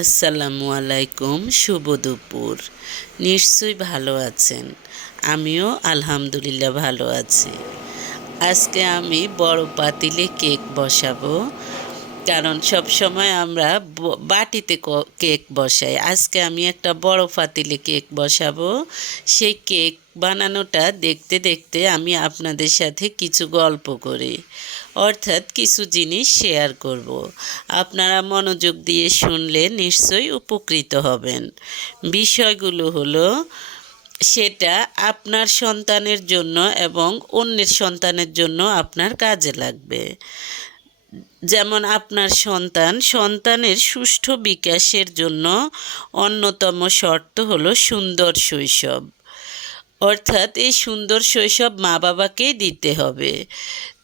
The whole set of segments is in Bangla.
আসসালামু আলাইকুম, শুভ দুপুর। নিশ্চয়ই ভালো আছেন। আমিও আলহামদুলিল্লাহ ভালো আছি। আজকে আমি বড় পাতিলে কেক বসাবো। কারণ সব সময় আমরা বাটিতে কেক বসাই। আজকে আমি একটা বড় ফাতিলে কেক বসাবো। সেই কেক বানানোটা দেখতে দেখতে আমি আপনাদের সাথে কিছু গল্প করি। অর্থাৎ কিছু জিনিস শেয়ার করব। আপনারা মনোযোগ দিয়ে শুনলে নিশ্চয়ই উপকৃত হবেন। বিষয়গুলো হলো, সেটা আপনার সন্তানের জন্য এবং অন্যের সন্তানের জন্য আপনার কাজে লাগবে। যেমন আপনার সন্তান, সন্তানের সুষ্ঠু বিকাশের জন্য অন্যতম শর্ত হলো সুন্দর শৈশব। অর্থাৎ এই সুন্দর শৈশব মা বাবাকেই দিতে হবে।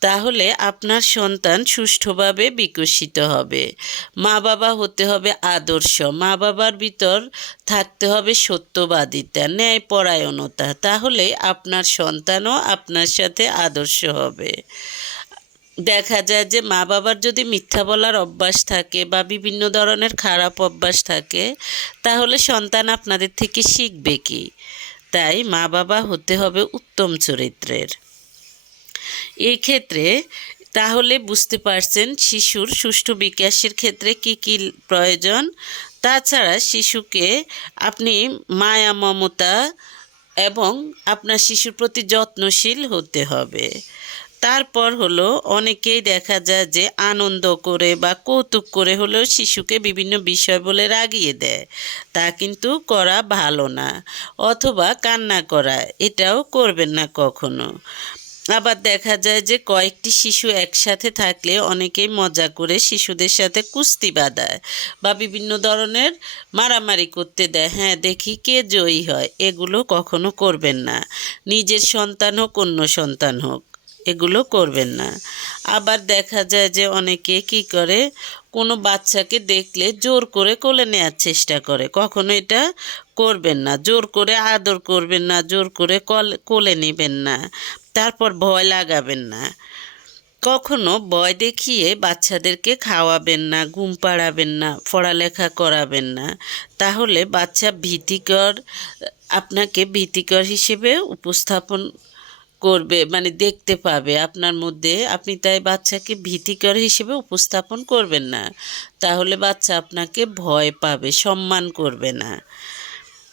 তাহলে আপনার সন্তান সুষ্ঠুভাবে বিকশিত হবে। মা বাবা হতে হবে আদর্শ। মা বাবার ভিতর থাকতে হবে সত্যবাদিতা, ন্যায়পরায়ণতা। তাহলে আপনার সন্তানও আপনার সাথে আদর্শ হবে। দেখা যায় যে মা বাবার যদি মিথ্যা বলার অভ্যাস থাকে বা বিভিন্ন ধরনের খারাপ অভ্যাস থাকে, তাহলে সন্তান আপনাদের থেকে শিখবে কি? তাই মা বাবা হতে হবে উত্তম চরিত্রের। এই ক্ষেত্রে তাহলে বুঝতে পারছেন শিশুর সুষ্ঠু বিকাশের ক্ষেত্রে কি কি প্রয়োজন? তাছাড়া শিশুকে আপনি মায়া, মমতা এবং আপনার শিশুর প্রতি যত্নশীল হতে হবে। তারপর হলো অনেকেই দেখা যায় যে আনন্দ করে বা কৌতুক করে হলেও শিশুকে বিভিন্ন বিষয় বলে রাগিয়ে দেয়। তা কিন্তু করা ভালো না, অথবা কান্না করা, এটাও করবেন না কখনো। আবার দেখা যায় যে কয়েকটি শিশু একসাথে থাকলে অনেকেই মজা করে শিশুদের সাথে কুস্তি বাঁধায় বা বিভিন্ন ধরনের মারামারি করতে দেয়। হ্যাঁ দেখি কে জয়ী হয়, এগুলো কখনো করবেন না। নিজের সন্তান হোক, অন্য সন্তান হোক। এগুলো করবেন না। আবার দেখা যায় যে অনেকে কি করে, কোনো বাচ্চাকে দেখলে জোর করে কোলে নেওয়ার চেষ্টা করে। কখনো এটা করবেন না। জোর করে আদর করবেন না, জোর করে কল, কোলে নেবেন না। তারপর ভয় লাগাবেন না। কখনো ভয় দেখিয়ে বাচ্চাদেরকে খাওয়াবেন না, ঘুম পাড়াবেন না, পড়ালেখা করাবেন না। তাহলে বাচ্চা ভীতিকর, আপনাকে ভীতিকর হিসেবে উপস্থাপন করবে মানে দেখতে পাবে আপনার মধ্যে। আপনি তাই বাচ্চাকে ভীতিকর হিসেবে উপস্থাপন করবেন না। তাহলে বাচ্চা আপনাকে ভয় পাবে, সম্মান করবে না।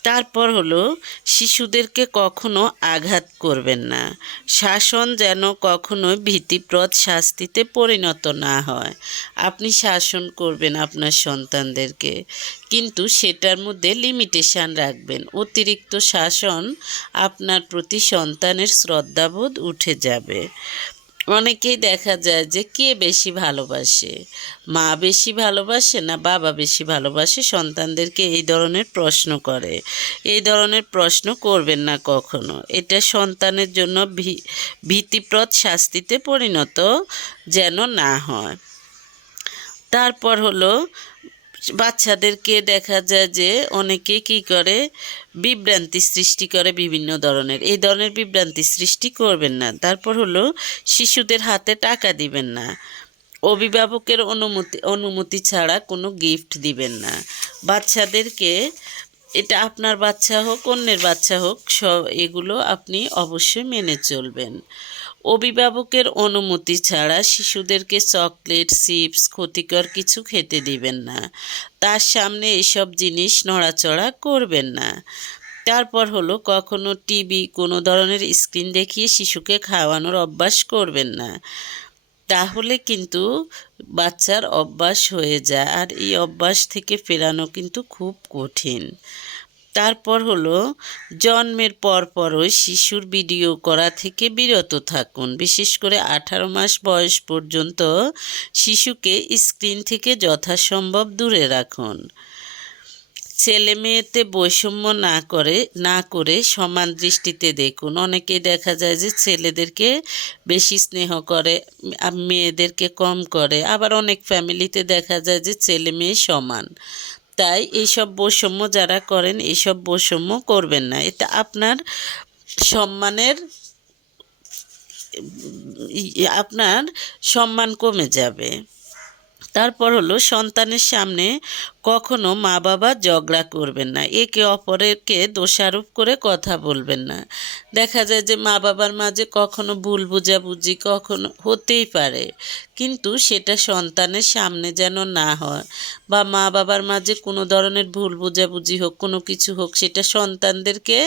তারপর হলো, শিশুদেরকে কখনো আঘাত করবেন না। শাসন যেন কখনো ভীতিপ্রদ শাস্তিতে পরিণত না হয়। আপনি শাসন করবেন আপনার সন্তানদেরকে। কিন্তু সেটার মধ্যে লিমিটেশান রাখবেন। অতিরিক্ত শাসন আপনার প্রতি সন্তানের শ্রদ্ধাবোধ উঠে যাবে। অনেকেই দেখা যায় যে কে বেশি ভালোবাসে? মা বেশি ভালোবাসে না বাবা বেশি ভালোবাসে? সন্তানদেরকে এই ধরনের প্রশ্ন করে। এই ধরনের প্রশ্ন করবেন না কখনো। এটা সন্তানের জন্য ভীতিপ্রদ শাস্তিতে পরিণত যেন না হয়। তারপর হলো বাচ্চাদেরকে দেখা যায় যে অনেকে কি করে? বিভ্রান্তি সৃষ্টি করে বিভিন্ন ধরনের। এই ধরনের বিভ্রান্তি সৃষ্টি করবেন না। তারপর হলো, শিশুদের হাতে টাকা দিবেন না। অভিভাবকের অনুমতি অনুমতি ছাড়া কোনো গিফট দিবেন না। বাচ্চাদেরকে, এটা আপনার বাচ্চা হোক, অন্যের বাচ্চা হোক, সব এগুলো আপনি অবশ্যই মেনে চলবেন। অভিভাবকের অনুমতি ছাড়া শিশুদেরকে চকলেট, চিপস, ক্ষতিকর কিছু খেতে দিবেন না। তার সামনে এসব জিনিস নড়াচড়া করবেন না। তারপর হলো কখনো টিভি, কোনো ধরনের স্ক্রিন দেখিয়ে শিশুকে খাওয়ানোর অভ্যাস করবেন না। তাহলে কিন্তু বাচ্চার অভ্যাস হয়ে যায় আর এই অভ্যাস থেকে ফেরানো কিন্তু খুব কঠিন। তারপর হলো, জন্মের পরপরই শিশুর ভিডিও করা থেকে বিরত থাকুন। বিশেষ করে আঠারো মাস বয়স পর্যন্ত শিশুকে স্ক্রিন থেকে যথাসম্ভব দূরে রাখুন। ছেলে মেয়েতে বৈষম্য না করে না করে সমান দৃষ্টিতে দেখুন। অনেকেই দেখা যায় যে ছেলেদেরকে বেশি স্নেহ করে, মেয়েদেরকে কম করে। আবার অনেক ফ্যামিলিতে দেখা যায় যে ছেলে মেয়ে সমান। তাই এইসব বৈষম্য যারা করেন এইসব বৈষম্য করবেন না। এটা আপনার সম্মানের আপনার সম্মান কমে যাবে। তারপর হলো সন্তানের সামনে কখনো মা বাবা ঝগড়া করবেন না, একে অপরেরকে দোষারোপ করে কথা বলবেন না। দেখা যায় যে মা বাবার মাঝে কখনো ভুল বুঝাবুঝি কখনো হতেই পারে, কিন্তু সেটা সন্তানের সামনে যেন না হয় বা মা বাবার মাঝে কোনো ধরনের ভুল বুঝাবুঝি হোক, কোনো কিছু হোক, সেটা সন্তানদেরকে